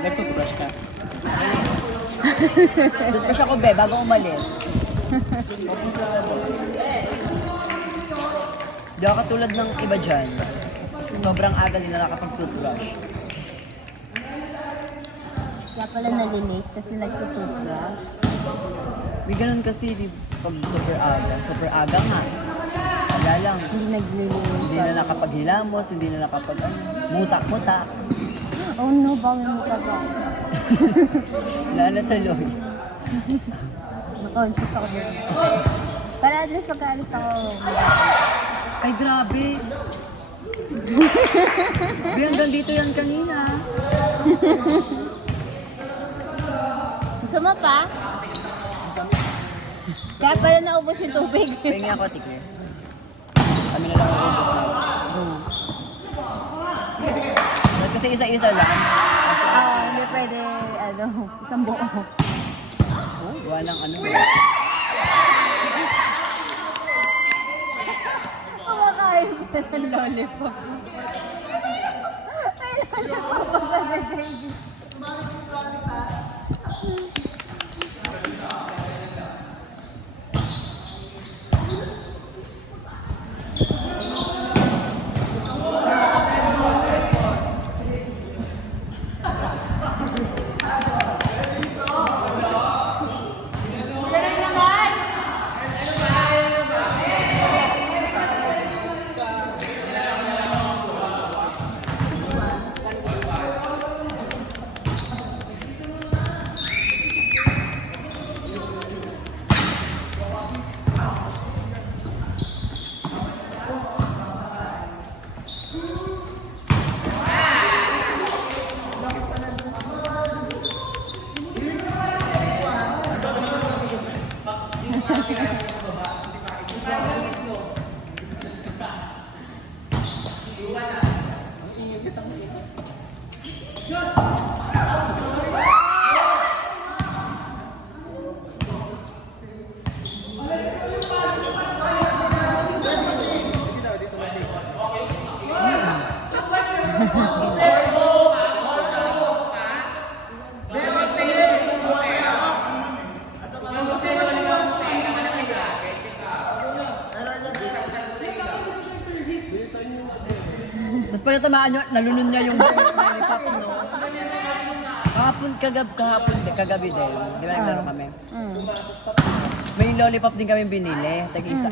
Nag-toothbrush ka. Toothbrush ako, be, bago umalis. Di ako katulad ng iba dyan. Sobrang aga nila nakapag-toothbrush. Kaya pala nalilate kasi nagtututbrush. May ganun kasi pag super aga. Super aga nga. Wala lang. Hindi naglilinis. Hindi na nakapaghilamos, hindi na nakapag mutak-mutak. Oh no, bawal mo ka ba? Wala na tuloy. Na-conscious ako dun. Para at least pagka-alis ako. Ay, grabe. Di, hanggang dito yan kanina. Gusto mo pa? Kaya pala naubos yung tubig. Pahingi ako, tiki. Kami na lang ang ubos na. Kasi isa-isa lang. Hindi pwede, isang buo. Oh, walang ano. Kumakain ka ng lollipop. Ay, lollipop ka na, baby. Tapos pala tamaan nyo, nalunon niya yung lollipop, no? Kagabi din. Di ba naglaro kami? May lollipop din kami binili. Tag-isa.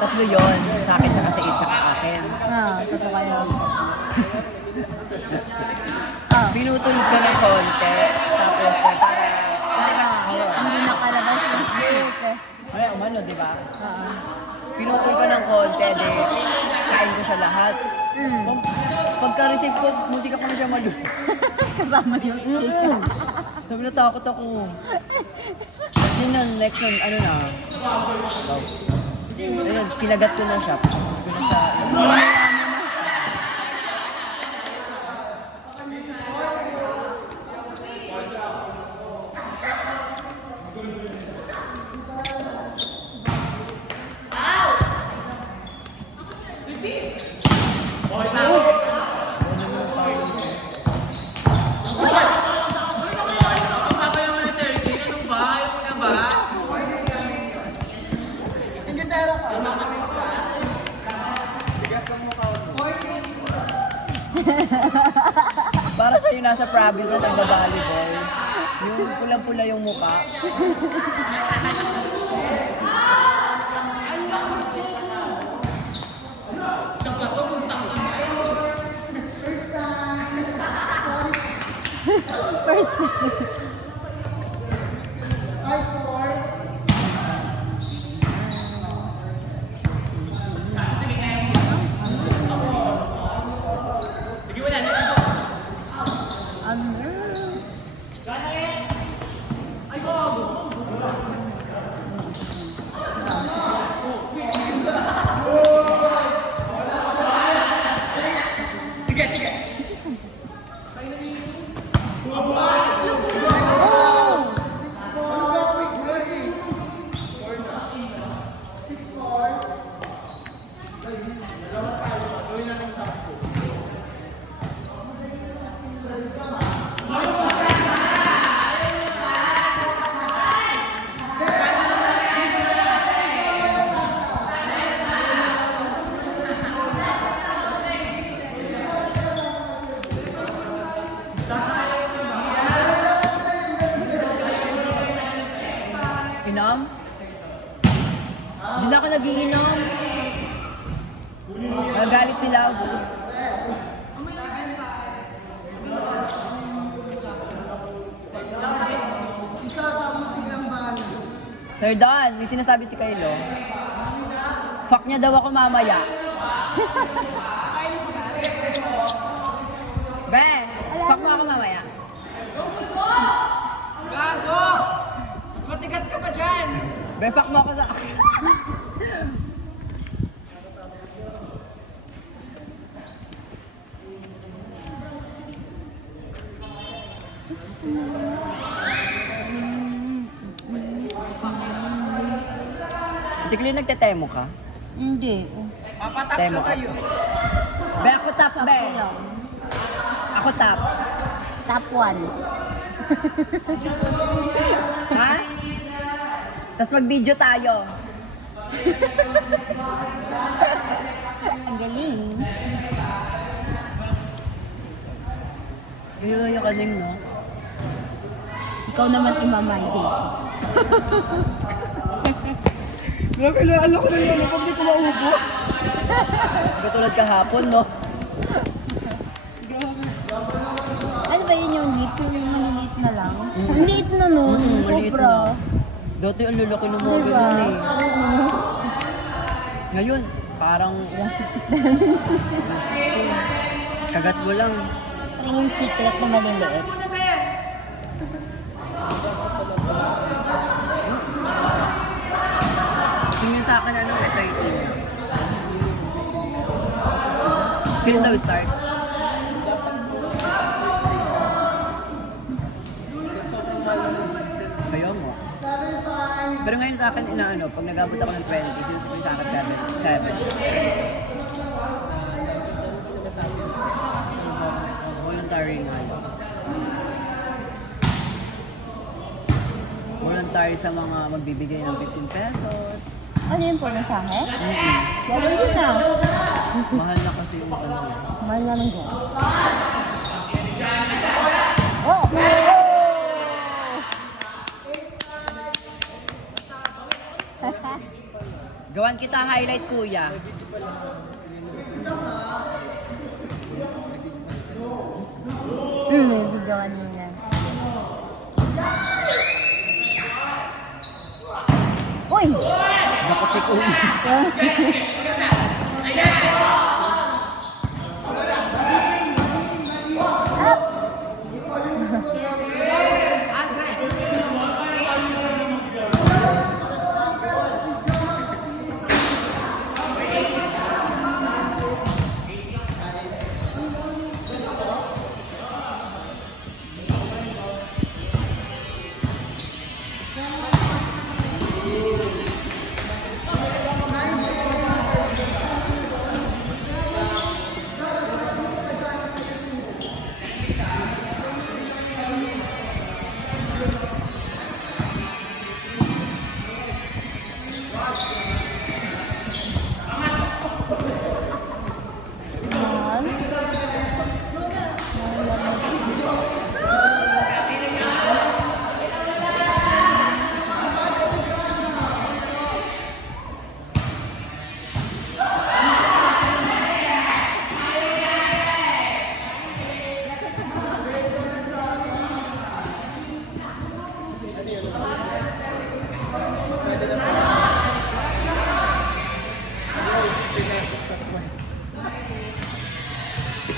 Tatlo yun. Sa akin, tsaka sa isa ka akin. Totoo kayo. Pinutol ko ng konti. Tapos, para... Hindi nakalabas yung stick. Wala, umano, di ba? Pinutol ko ng konti, di kain ko siya lahat. Pagka-receive ko, munti ka pa na siya maluto. Kasama yung stick. Sabi na, takot ako. Yun na, next one, ano na? Wow. Ayun, kinagat ko na siya. Kinagat sa... Para siya yung nasa province na nagba-volleyball. Yung pulang-pula yung mukha. First. Sige, sige. nagiinom. Nagalit sila. Sir Don, may sinasabi si Kylo. Fuck niya daw ako mamaya. Be, fuck mo ako mamaya. Gago! Mas matigas ka pa dyan! Be, fuck mo ako sa... Hindi ko nagtetemo ka? Hindi. Papatak Temo na ka. kayo. Be, ako top, be. Ako top. Top 1. Ha? Tapos mag-video tayo. Ang galing. Gayo ka din, no? Ikaw naman imamay dito. Grabe, alam ko na yun. Pag di ko maubos. Katulad kahapon, no? Ano ba yun yung lips? Yung maliliit na lang? Ang liit na nun. Maliit Sobra. na. Dati ang lulaki ng mga Diba? ganun eh. Oo. Ngayon, parang Walang sipsip na lang. kagat mo lang. Parang yung chiclet na maliliit. Tingin sa akin ano, 13. Kailan daw start? Kaya mo. Pero ngayon sa akin, inaano, pag nag-abot ako ng 20, sinusupply sa akin 7. Voluntary nga yun. Voluntary sa mga magbibigay ng 15 pesos. Ano yung pumasahe? Mm-mm. Gawin ko na. Mahal na kasi yung ano. Mahal na ng gawin. Oh! Gawan kita highlight, kuya. May video kanina. Uy! Nakutik uwi. Mahal.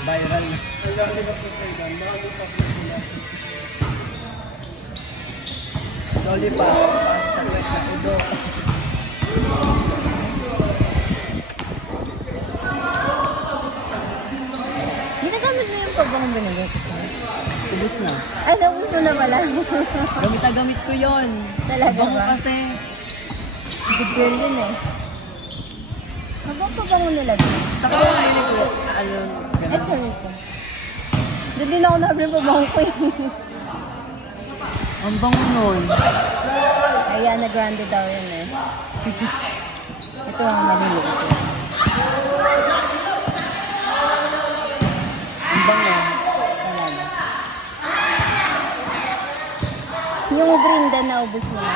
Viral na. Lollipop. Sakit sa udo. Ginagamit mo yung pag ganun binigay ko sa'yo. Ubus na. Ay, naubos mo na pala. Gamit na gamit ko yon. Talaga Bango ba? kasi. Good girl yun eh. Habang pa bango nilagay. Saka yung bili ko. Ano, Ay, ganun. sorry ko. Doon din ako nabili pa bango ko eh. Ang bango nun. Ariana Grande daw yun eh. Ito ang maliliit. Ang bango. Talaga. Yung green din naubos mo na.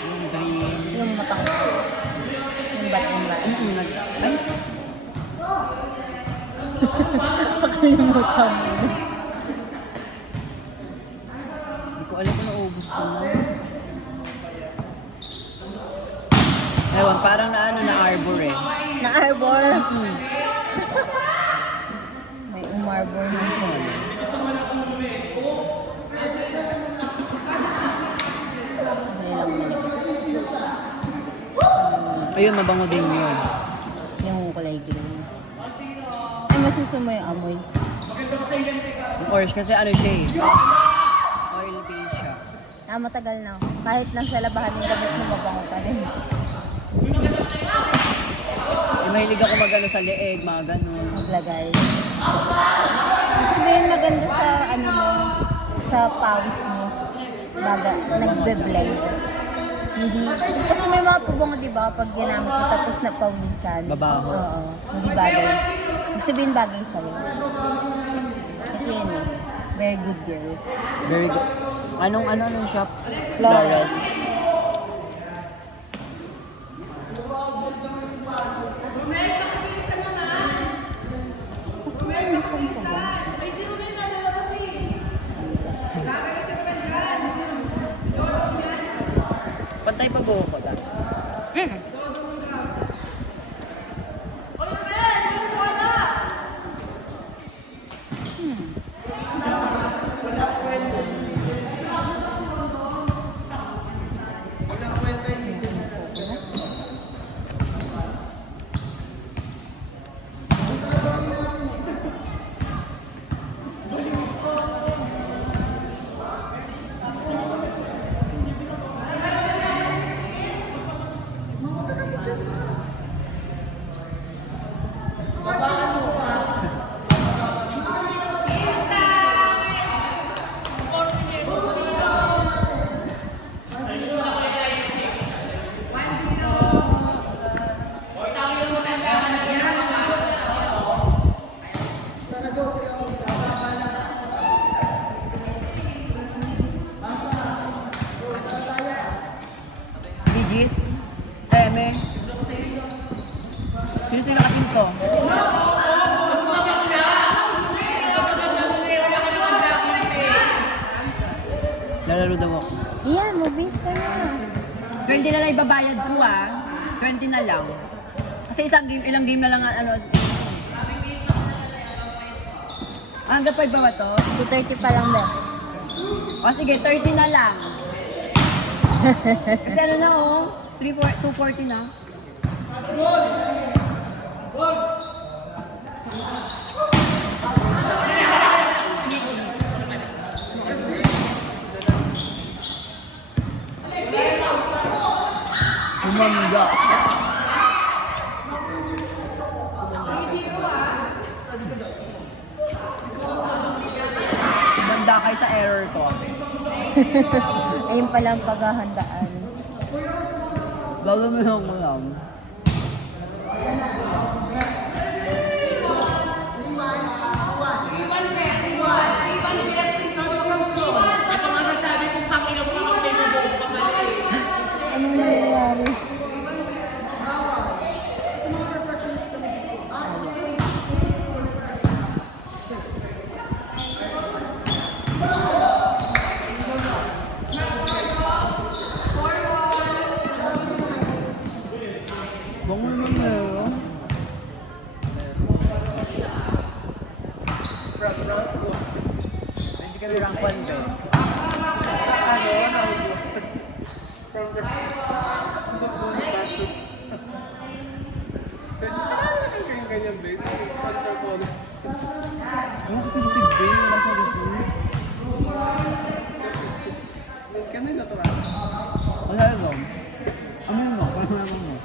Yung green. Yung matang. Ay, Makalimutan mo. hindi ko alam kung naubos ko na. Ewan, parang na arbor eh. Na arbor. May umarbor na po. Hindi lang malikot. Ayun, mabango din yun. Yung kulay green. Ay, masusumo yung amoy. Yung orange kasi ano siya eh. Oil base siya. Matagal na. Kahit nasa labahan yung gamit mo, mabango pa din. Eh, mahilig ako magano sa leeg, mga ganun. Maglagay. Sabihin maganda sa ano mo, sa pawis mo. Baga, nagbe-blend. Hindi, kasi may mga pubong, di ba, pag ginamit mo tapos napawisan. Babaho. Oo, hindi bagay. Ibig sabihin bagay sa'yo. Ito yun eh. Very good girl. Very good. Anong shop? Florence. Mas may mission ka ba? Pantay pa buho ko lang. Gigi? Teme? Sino nakatin to? Lalaro daw ako. Yan, movies ka na. 20 na lang ibabayad ko 20 na lang. Kasi ilang game na lang ano. Hanggang 5 ba to? 2:30 pa lang ba? O sige, 30 na lang. Kasi ano na 240 na. Umangga. Banda kayo sa error ko. Ayun pala ang paghahandaan. Gagawin mo lang mo lang. Anong nangyayari? Bango naman meron. Hindi kami rangkwan ba? Ganyan, babe. Pagkakon. Ano kasi yung tigbe? Wala sa receipt. Ganyan na to Wala ito. Ano yun mo? Parang naman mo.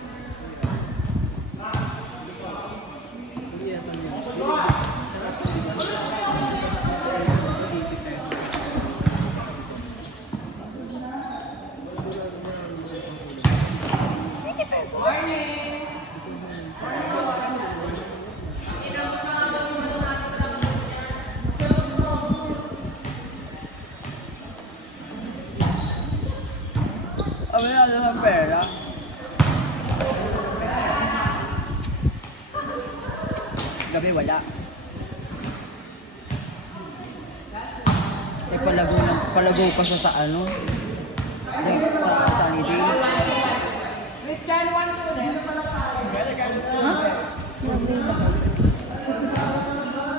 Wala na sa pera. gabi wala. Eh, palago pa siya sa ano. Sa Sunnyday. Ha? Available.